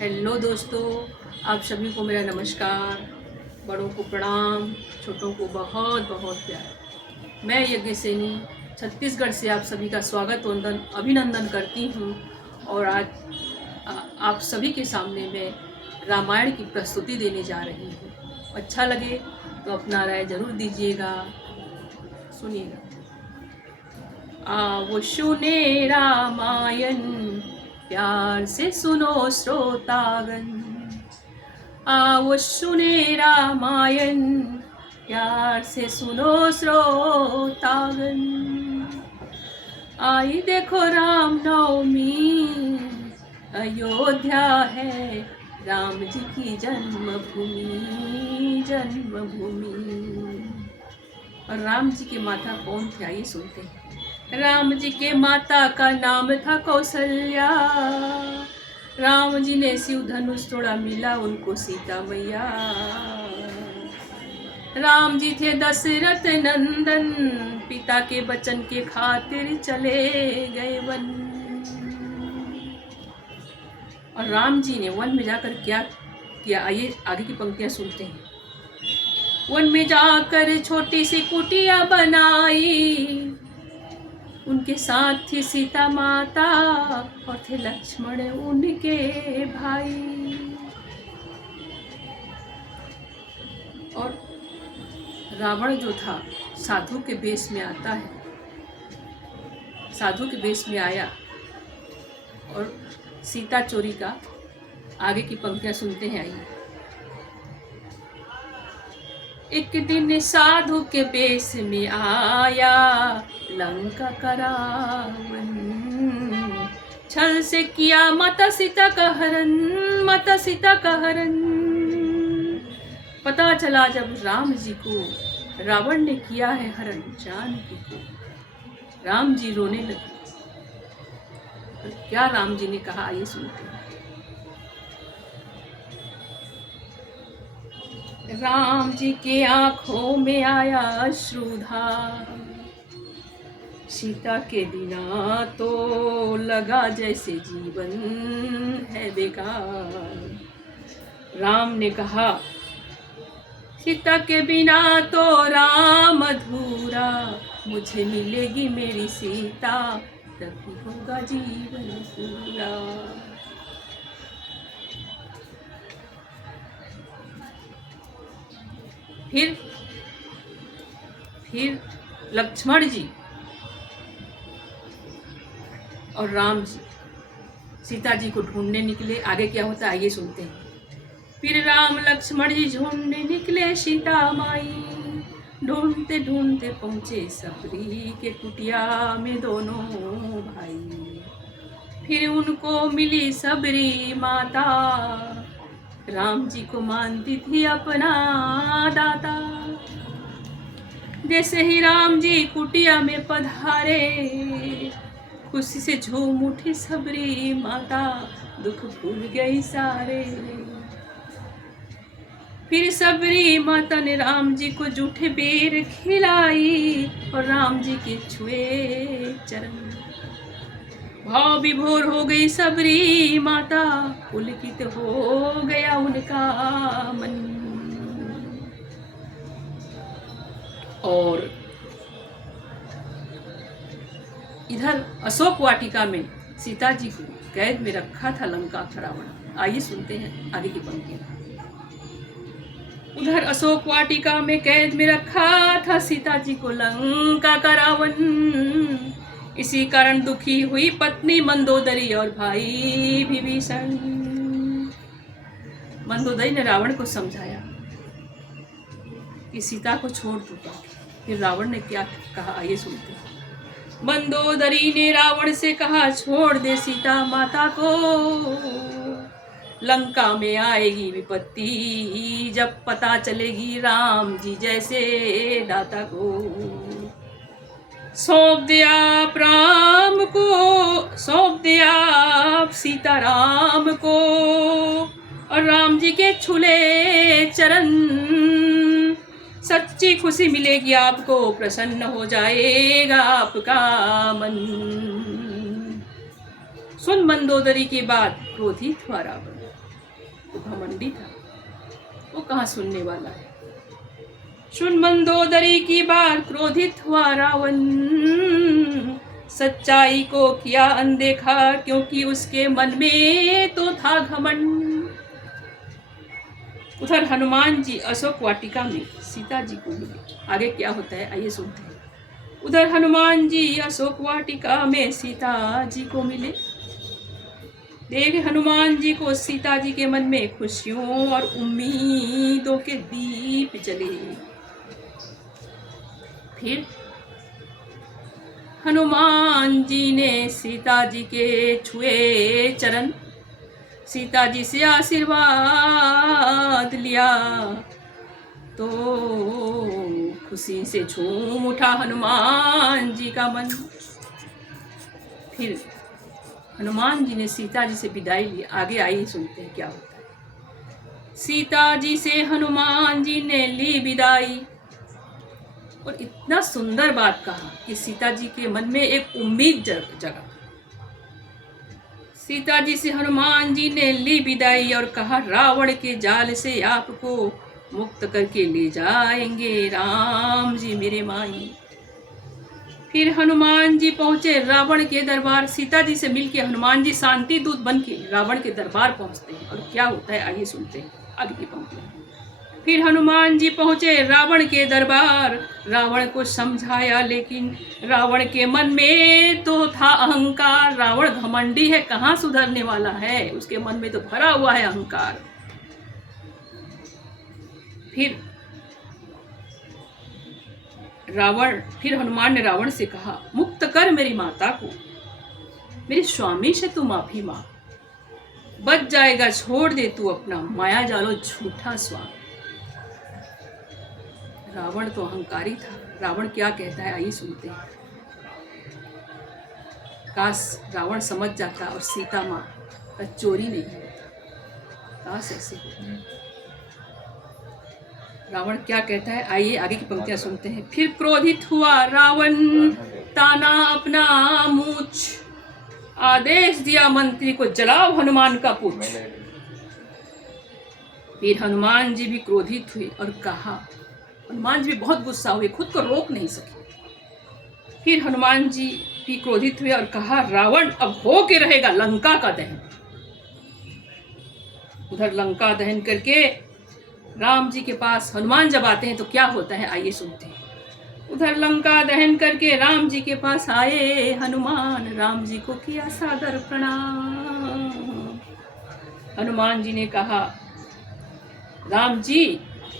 Hello दोस्तों, आप सभी को मेरा नमस्कार। बड़ों को प्रणाम, छोटों को बहुत बहुत प्यार। मैं यज्ञ सैनी छत्तीसगढ़ से आप सभी का स्वागत वंदन अभिनंदन करती हूँ। और आज आप सभी के सामने मैं रामायण की प्रस्तुति देने जा रही हूँ। अच्छा लगे तो अपना राय जरूर दीजिएगा। सुनिएगा। आओ सुने रामायण, प्यार से सुनो श्रोतागण। आओ सुने रामायण, प्यार से सुनो श्रोतागण। आई देखो राम नवमी, अयोध्या है राम जी की जन्मभूमि, जन्मभूमि। और राम जी के माता कौन थे, आइए सुनते हैं। राम जी के माता का नाम था कौशल्या। राम जी ने शिव धनुष तोड़ा, मिला उनको सीता मैया। राम जी थे दशरथ नंदन, पिता के वचन के खातिर चले गए वन। और राम जी ने वन में जाकर क्या किया, आइए आगे की पंक्तियां सुनते हैं। वन में जाकर छोटी सी कुटिया बनाई, उनके साथ थी सीता माता और थे लक्ष्मण उनके भाई। और रावण जो था साधु के वेश में आता है, साधु के वेश में आया और सीता चोरी का आगे की पंक्तियां सुनते हैं, आइए। एक दिन साधु के वेश में आया लंका का रावण, छल से किया माता सीता का हरण, माता सीता का हरण। पता चला जब राम जी को रावण ने किया है हरण जानकी को, राम जी रोने लगे। तो क्या राम जी ने कहा, आइए सुनते हैं। राम जी के आंखों में आया अश्रुधार, सीता के बिना तो लगा जैसे जीवन है बेकार। राम ने कहा सीता के बिना तो राम अधूरा, मुझे मिलेगी मेरी सीता तभी होगा जीवन पूरा। फिर लक्ष्मण जी और राम जी सीता जी को ढूंढने निकले। आगे क्या होता है, आइए सुनते हैं। फिर राम लक्ष्मण जी ढूंढने निकले सीता माई, ढूंढते ढूंढते पहुंचे सबरी के कुटिया में दोनों भाई। फिर उनको मिली सबरी माता, राम जी को मानती थी अपना दाता। जैसे ही राम जी कुटिया में पधारे, खुशी से झूम उठी सबरी माता, दुख भूल गई सारे। फिर सबरी माता ने राम जी को जूठे बेर खिलाई और राम जी के छुए चरण। भाव विभोर हो गई सबरी माता, पुलकित हो गया उनका मन। और इधर अशोक वाटिका में सीता जी को कैद में रखा था लंका का रावण। आइए सुनते हैं आगे की पंक्तियां। उधर अशोक वाटिका में कैद में रखा था सीता जी को लंका का रावण। इसी कारण दुखी हुई पत्नी मंदोदरी और भाई विभीषण। मंदोदरी ने रावण को समझाया कि सीता को छोड़ दूंगा। फिर रावण ने क्या कहा, आइए सुनते हैं। मंदोदरी ने रावण से कहा, छोड़ दे सीता माता को, लंका में आएगी विपत्ति जब पता चलेगी राम जी जैसे दाता को। सौंप दिया राम को, सौंप दिया सीता राम को, और राम जी के छुले चरण। सच्ची खुशी मिलेगी आपको, प्रसन्न हो जाएगा आपका मन। सुन मंदोदरी की बात क्रोधित हुआ रावण। तो घमंडी था, वो कहाँ सुनने वाला है। सुन मंदोदरी की बात क्रोधित हुआ रावण, सच्चाई को किया अनदेखा क्योंकि उसके मन में तो था घमंड। उधर हनुमान जी अशोक वाटिका में सीता जी को मिले। आगे क्या होता है आइए सुनते हैं। उधर हनुमान जी अशोक वाटिका में सीता जी को मिले। देख हनुमान जी को सीता जी के मन में खुशियों और उम्मीदों के दीप जले। फिर हनुमान जी ने सीता जी के छुए चरण, सीता जी से आशीर्वाद लिया। तो खुशी से झूम उठा हनुमान जी का मन। फिर हनुमान जी ने सीता जी से विदाई ली। आगे आइए सुनते हैं क्या होता है। सीता जी से हनुमान जी ने ली विदाई और इतना सुंदर बात कहा कि सीता जी के मन में एक उम्मीद जगा। सीता जी से हनुमान जी ने ली विदाई और कहा रावण के जाल से आपको मुक्त करके ले जाएंगे राम जी मेरे माई। फिर हनुमान जी पहुंचे रावण के दरबार। सीता जी से मिलके हनुमान जी शांति दूत बन के रावण के दरबार पहुंचते हैं और क्या होता है आइए सुनते हैं आगे की पंक्तियां। फिर हनुमान जी पहुंचे रावण के दरबार। रावण को समझाया लेकिन रावण के मन में तो था अहंकार। रावण घमंडी है, कहाँ सुधरने वाला है, उसके मन में तो भरा हुआ है अहंकार। फिर हनुमान ने रावण से कहा मुक्त कर मेरी माता को, मेरे स्वामी से तू माफी मांग, बच जाएगा, छोड़ दे तू अपना माया जालो झूठा स्वामी। रावण तो अहंकारी था। रावण क्या कहता है आइए सुनते हैं। काश रावण समझ जाता और सीता माँ का चोरी नहीं होता, काश ऐसे होता। रावण क्या कहता है आइए आगे की पंक्तियां सुनते हैं। फिर क्रोधित हुआ रावण, ताना अपना मूछ, आदेश दिया मंत्री को जलाओ हनुमान का पूछ। फिर हनुमान जी भी क्रोधित हुए और कहा, हनुमान जी भी बहुत गुस्सा हुए, खुद को रोक नहीं सके। फिर हनुमान जी भी क्रोधित हुए और कहा रावण अब हो के रहेगा लंका का दहन। उधर लंका दहन करके राम जी के पास हनुमान जब आते हैं तो क्या होता है आइए सुनते हैं। उधर लंका दहन करके राम जी के पास आए हनुमान, राम जी को किया सादर प्रणाम। हनुमान जी ने कहा राम जी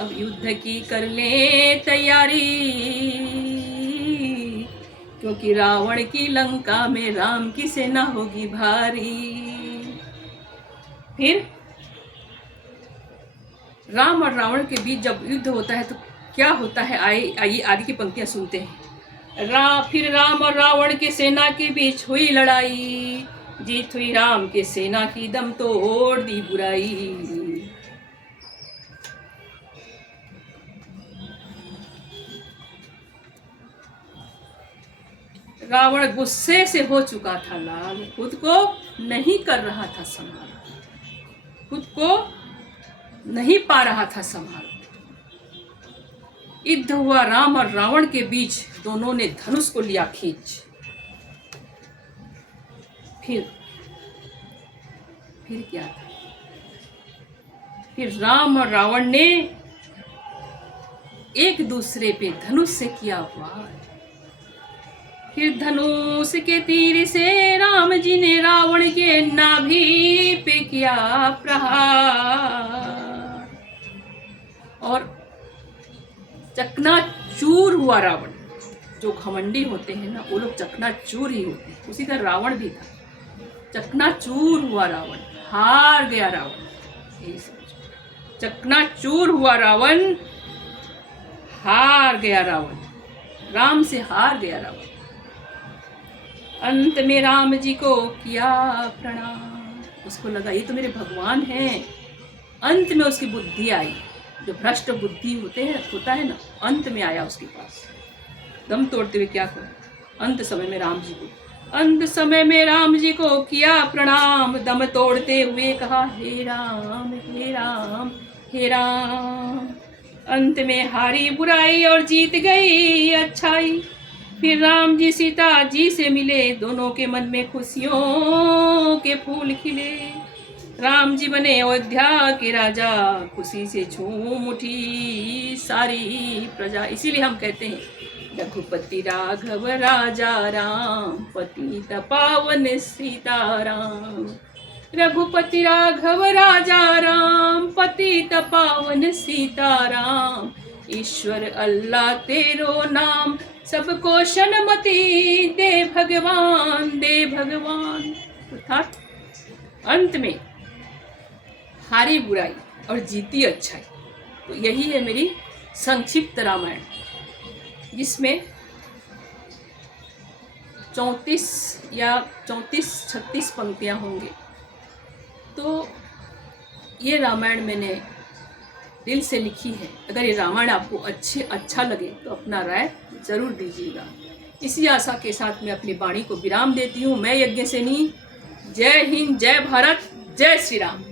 अब युद्ध की कर ले तैयारी, क्योंकि रावण की लंका में राम की सेना होगी भारी। फिर राम और रावण के बीच जब युद्ध होता है तो क्या होता है आइए आगे की पंक्तियां सुनते हैं। फिर राम और रावण की सेना के बीच हुई लड़ाई, जीत हुई राम के सेना की, दम तोड़ दी बुराई। रावण गुस्से से हो चुका था लाल, खुद को नहीं कर रहा था संभाल, खुद को नहीं पा रहा था संभाल। युद्ध हुआ राम और रावण के बीच, दोनों ने धनुष को लिया खींच। फिर क्या था, फिर राम और रावण ने एक दूसरे पे धनुष से किया वार। फिर धनुष के तीर से राम जी ने रावण के नाभि पे किया प्रहार और चकनाचूर हुआ रावण। जो घमंडी होते हैं ना वो लोग चकनाचूर ही होते हैं, उसी तरह रावण भी था, चकनाचूर हुआ रावण, हार गया रावण। यही समझो, चकनाचूर हुआ रावण, हार गया रावण, राम से हार गया रावण। अंत में राम जी को किया प्रणाम। उसको लगा ये तो मेरे भगवान हैं। अंत में उसकी बुद्धि आई, जो भ्रष्ट बुद्धि होता है ना, अंत में आया उसके पास। दम तोड़ते हुए क्या करो, अंत समय में राम जी को अंत समय में राम जी को किया प्रणाम, दम तोड़ते हुए कहा हे राम हे राम हे राम। अंत में हारी बुराई और जीत गई अच्छाई। फिर राम जी सीता जी से मिले, दोनों के मन में खुशियों के फूल खिले। राम जी बने अयोध्या के राजा, खुशी से झूम उठी सारी प्रजा। इसीलिए हम कहते हैं रघुपति राघव राजा राम, पतित पावन सीताराम। रघुपति राघव राजा राम, पतित पावन सीताराम। ईश्वर अल्लाह तेरो नाम, सबको सन्मति दे भगवान दे भगवान। अर्थात अंत में हारी बुराई और जीती अच्छाई। तो यही है मेरी संक्षिप्त रामायण, जिसमें 34 या 36 पंक्तियाँ होंगी। तो ये रामायण मैंने दिल से लिखी है। अगर ये रामायण आपको अच्छा लगे तो अपना राय ज़रूर दीजिएगा। इसी आशा के साथ मैं अपनी वाणी को विराम देती हूँ। मैं यज्ञसेनी। जय हिंद, जय भारत, जय श्री राम।